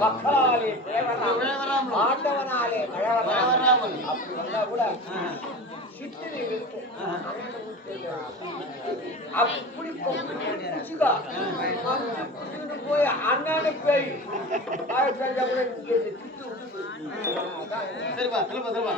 மக்களாலே தேவராம் ஆண்டவனாலே மழவராம் அப்படி வந்தா கூட சித்திரை இருக்கும் அப்படி போய் அண்ணானு பேய் கூட சரிப்பா சரிப்பா சரிப்பா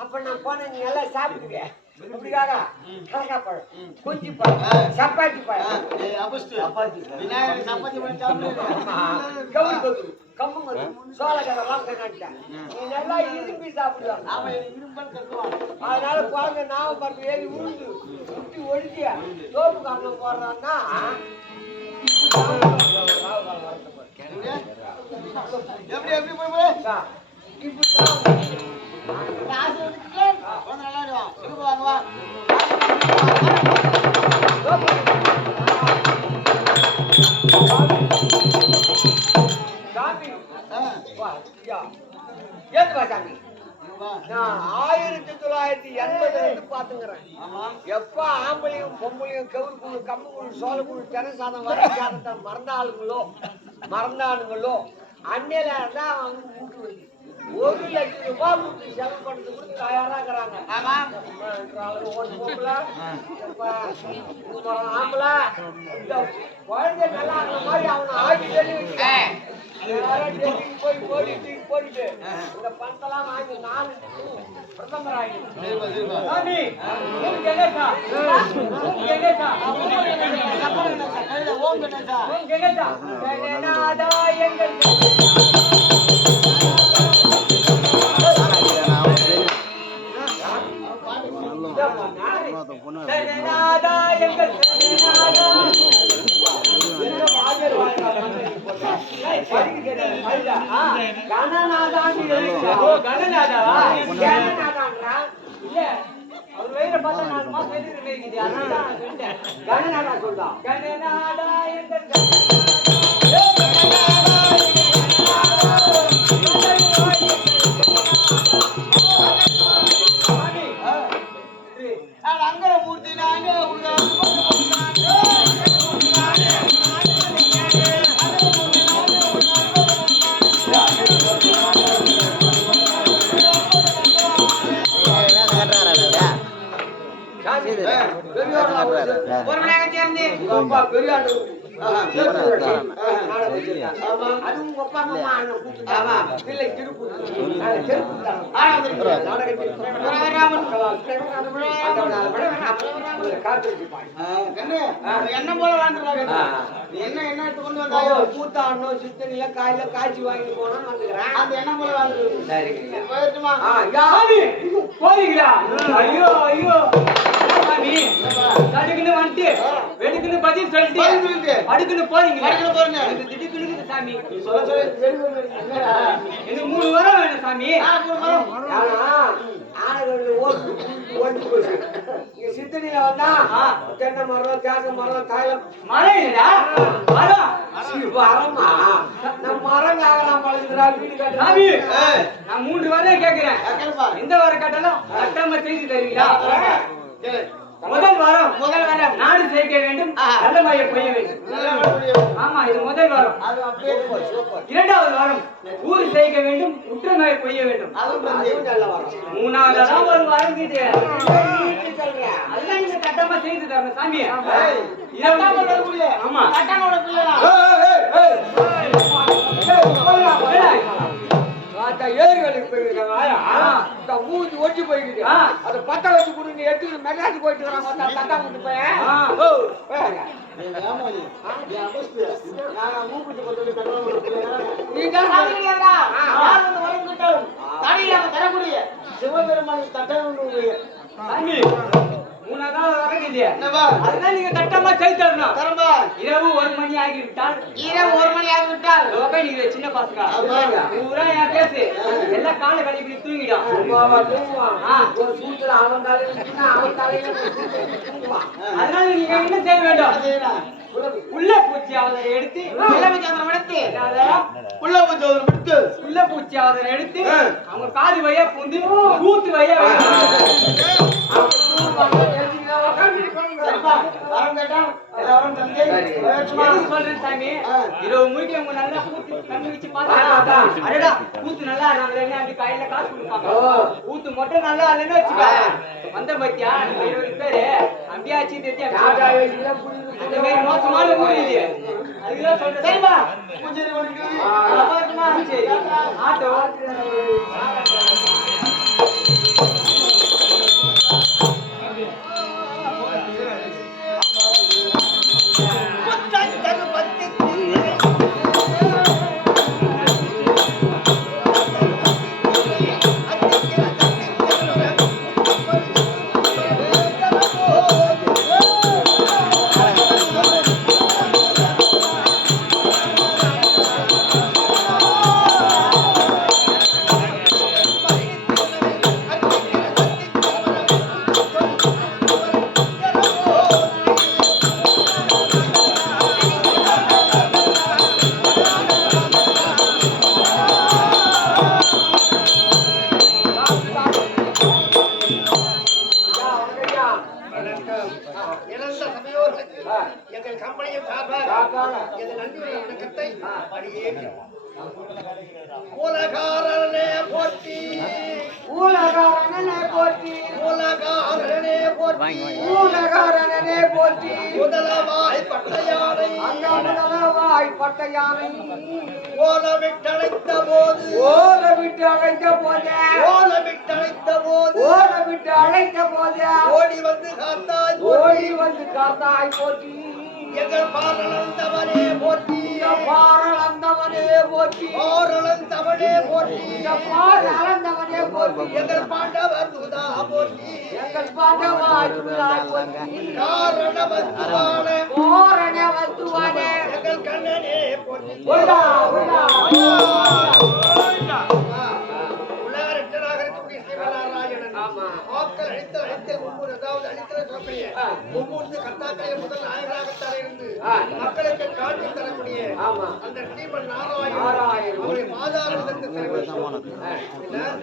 அப்ப நான் போனேன் நீ எல்லாம் சாப்பிடுவேன் அப்படிக்காக கலக்கா பழம் குஞ்சி பழம் சப்பாத்தி பழம் சப்பாத்தி சாப்பிடு. கவுரி கொத்து சோளக்கரெல்லாம் கண்ணாட்டேன் நீ நல்லா இரும்பி சாப்பிடுவாங்க ஆமா இரும்பல் கட்டுவான். அதனால குழந்தை நாம பார்த்து ஏறி உருண்டு முட்டி ஒழிச்சு தோப்பு காரணம் போடுறான்னா எப்படி எப்படி போய் இப்படி வாங்க. ஆ, சாமி நான் ஆயிரத்தி தொள்ளாயிரத்தி எண்பதுல இருந்து பாத்துக்கிறேன் எப்ப ஆம்பளையும் பொம்பளையும் கவுரு குழு கம்பு குழு சோள குழு சாதம் வர சாதத்தை மறந்தாளுங்களோ மறந்தானுங்களோ அன்னையில தான் வந்து கூட்டு ஒரு லட்சம் ரூபாய் கொடுத்து செலவு பண்ணுறது கூட இருக்கிறாங்க ஆம்பளை இந்த குழந்தை நல்லா இருக்கிற மாதிரி அவனை ஆடி சொல்லி வச்சுட்டேன் போய் போடிட்டு போடிட்டு இந்த பணத்தெல்லாம் வாங்கி நான் பிரதமர் ஆகிடும் சரிப்பா சரிப்பா சாமி, உன் கணேசா, உன் கணேசா, சப்பாத்தி கணேசா, கையில ஓம் கணேசா. உன் கணேசா, ஜெகநாதா எங்கள் ஜெகநாதா எங்கள் ஜெகநாதா. என்ன வாத்தியார் வாயிலா பண்ணி கணநாதா சொல்றா. கணநாதா எங்கள் கண்ணு என்ன போல வாழ்ந்துருக்காங்க என்ன என்ன கொண்டு வந்தாயோ கூத்தாடணும், சித்தனில காய்ச்சி வாங்கிட்டு போனோம்னு வந்துக்கிறேன். அந்த என்ன போல வாழ்ந்துருக்கு சரிங்க. யாரு? போறீங்களா? ஐயோ, ஐயோ. சாமி, வந்துட்டு, வெடுக்குன்னு பதில் சொல்லிட்டு, அடுக்குன்னு போறீங்க. திடுக்குன்னு சாமி. சொல்ல சொல்ல எனக்கு மூணு வாரம் வேணும் சாமி. ஓட்டு ஓட்டு போச்சு. இங்க வந்தா தென்னை மரம் தேங்க மரம் தாயலம் மரம் இல்லடா. மரம். மரமா நம்ம மரம் ஆகலாம் பழகுறா வீடு கட்டுறா. சாமி ஏய், நான் மூன்று வாரம் கேக்குறேன். கேட்கலப்பா. எந்த வாரம் கேட்டாலும் கட்டாம செய்து தருவீங்களா முதல் வாரம் முதல் நல்ல மழை பெய்ய வேண்டும். ஆமா இது முதல் வாரம். அது அப்படியே போ, சூப்பர். இரண்டாவது வாரம் ஊர் செய்க வேண்டும் உற்ற மழை பெய்ய வேண்டும். மூணாவது தான் ஒரு வாரம்? அதெல்லாம் நீங்க கட்டமா செய்து தரணும் சாமி இரவு வரக்கூடிய, பிள்ளைடா. ஏரிகளுக்கு போயிருக்காங்க ஆ. இந்த ஊதி ஒட்டி போய்க்குது. ஆ. அதை பத்த வச்சு கொடுங்க எடுத்துக்கிட்டு மெட்ராஸ் போயிட்டு இருக்கிறாங்க தட்டா விட்டு போய் தரக்கூடிய. சிவபெருமானுக்கு தட்டணம் நீங்க கட்டமா செய்து தரணும். இரவு ஒரு மணி ஆகிவிட்டால் இரவு ஒரு மணி ஆகிவிட்டால்? லோகா நீங்க சின்ன பசங்க. பூரா என் பேசு. எல்லாம் காலை கழிப்பி தூங்கிடும். ஒரு சூத்துல அவன் தலையில அவன் தலையில. அதனால நீங்க என்ன செய்ய வேண்டும். உள்ள பூச்சி அவரை எடுத்து? உள்ள ஒரு விட்டு உள்ள பூச்சி அவரை எடுத்து. அவங்க காது வழியா பூந்து கூத்து வழியா எல்லாரும் தந்தை. சொல்றேன் சாமி? உங்க நல்லா வச்சு பார்த்தா அடடா கூத்து நல்லா இருந்தாங்க அப்படி கையில காசு கொடுப்பாங்க? கூத்து மட்டும் நல்லா இல்லைன்னு வச்சுக்கோ. வந்த பத்தியா? நம்ம இருபது பேரு. அப்படியாச்சு தெரிஞ்சு ராஜா வயசுல புரியுது. அந்த மாதிரி மோசமான ஊர் இது சொல்றேன். சரிப்பா, பூஜை ஆட்டோ. போற்றி உலகாரனே போற்றி. ஊலகாரனே போற்றி. முதலவாய் பட்டையானை. அந்த முதலவாய் பட்ட யானை ஓலமிட்டழைத்த போது ஓட விட்டு அழைத்த போதே ஓலமிட்டழைத்த போது ஓட விட்டு அழைத்த போதே ஓடி வந்து காத்தாய் ஓடி வந்து காத்தாய் போற்றி. எங்கள் பாரளந்தவனே போற்றி. எங்கள் பாண்டவர் துதா போற்றி எங்கள் பாண்டவாய் துள்ளாய் போற்றி காரண வஸ்துவான கோரண எங்கள் கண்ணனே போற்றி இருந்து மக்களுக்கு காட்சி தரக்கூடிய அந்த ஸ்ரீமன் நாராயணன். நாராயணன்.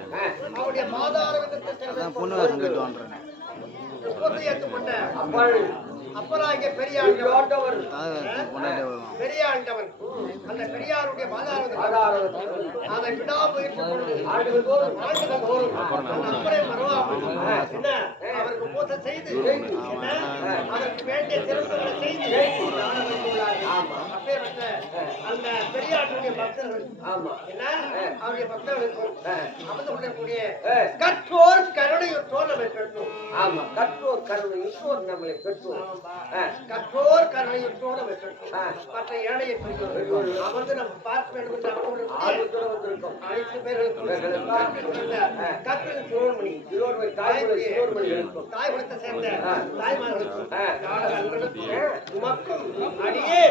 அவருடைய மாதார விதத்தை அவருடைய மாதார விதத்தை ஏற்றுக்கொண்ட அப்பராகிய பெரியாண்டவர் ஆண்டவர். பெரியாண்டவன் அந்த பெரியாருடைய அதை விடாமுயற்சி அப்பரை மறவாமல் என்ன? அவருக்கு பூசை செய்து. அதற்கு வேண்டிய சிறப்புகளை செய்து. அப்பேற்பட்ட அந்த பக்தர்கள் ஆமா. என்ன அவருடைய பக்தர்களுக்கும் அமர்ந்து கொள்ளக்கூடிய கற்றோர் கருணையுற்றோர் நம்மை பெற்றோம் ஆமா. கற்றோர் நம்மளை பெற்றோர். ஆ, கற்றோர் கருணையுற்றோர் நம்மை பெற்றோம். மற்ற ஏழையை பெற்றோர். அமர்ந்து நம்ம பார்க்க வேண்டும் என்று அமர்ந்து ஆர்வத்தோட வந்திருக்கோம். அனைத்து பேர்களுக்கும் கற்று சிரோன்மணி. சிறுவர்களை தாய்மொழி சிறுவர்களுக்கும் தாய் குலத்தை சேர்ந்த தாய்மார்களுக்கும் உமக்கும் அடியே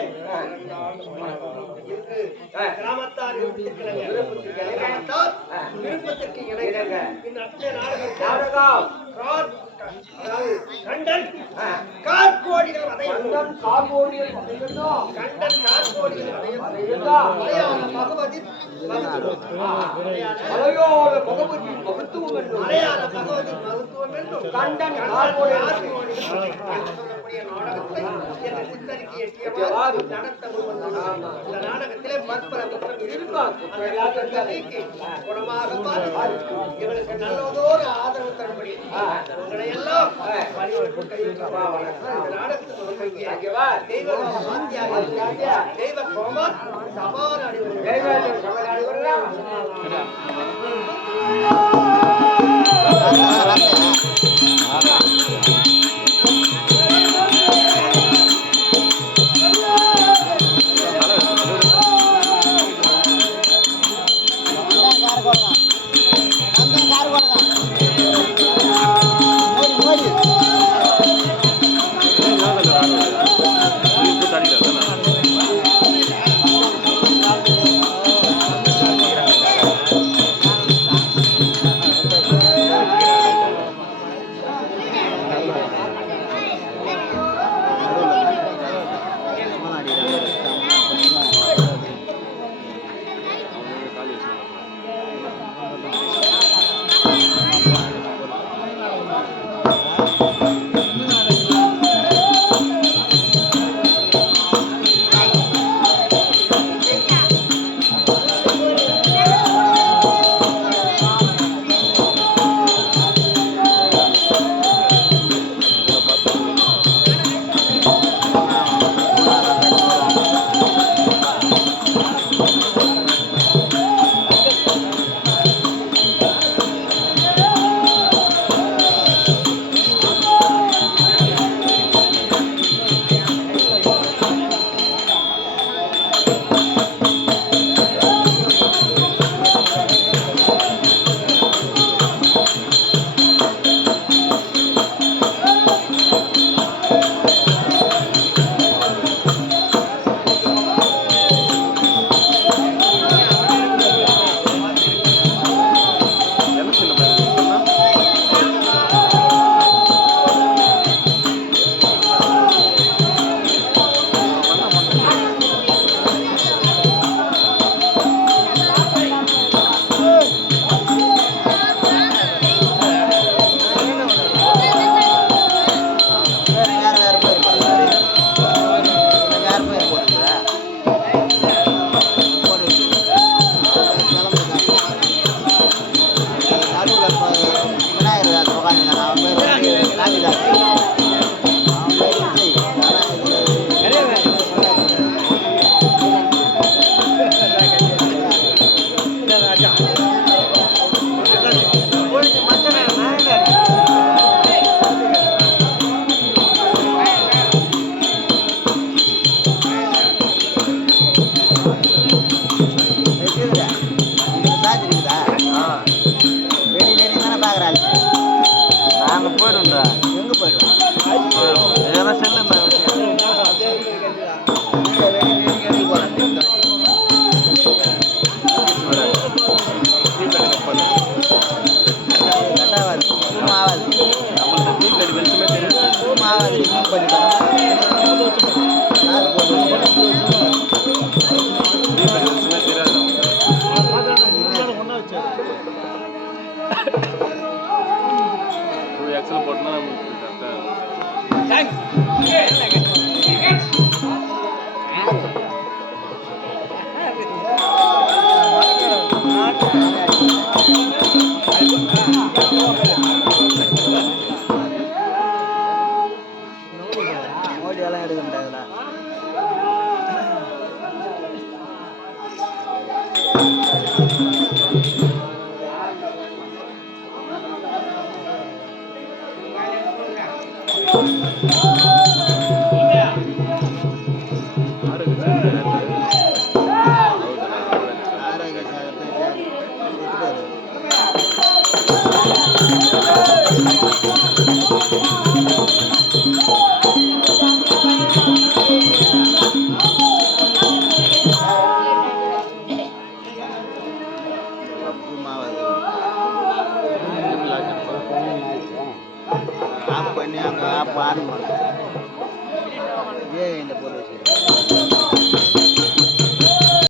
கிராமத்தார் கிராமத்தார் விருப்பத்திற்கு இணங்க இந்த நாடகம். கண்டன் கார்கோடிகள் கண்டன் பகவதி மலையோட பகவதி மகத்துவம் மலையாள பகவதி கண்டன் கண்டன் ஆகிய நாடகத்தை என்ற சித்தரிக்கு எட்டியவாறு நடத்த. இந்த நாடகத்திலே குணமாக பார்த்து இவளுக்கு நல்லதோர் ஆதரவு தரும்படி உங்களை எல்லாம் தெய்வ கோமான் வருகிறார்.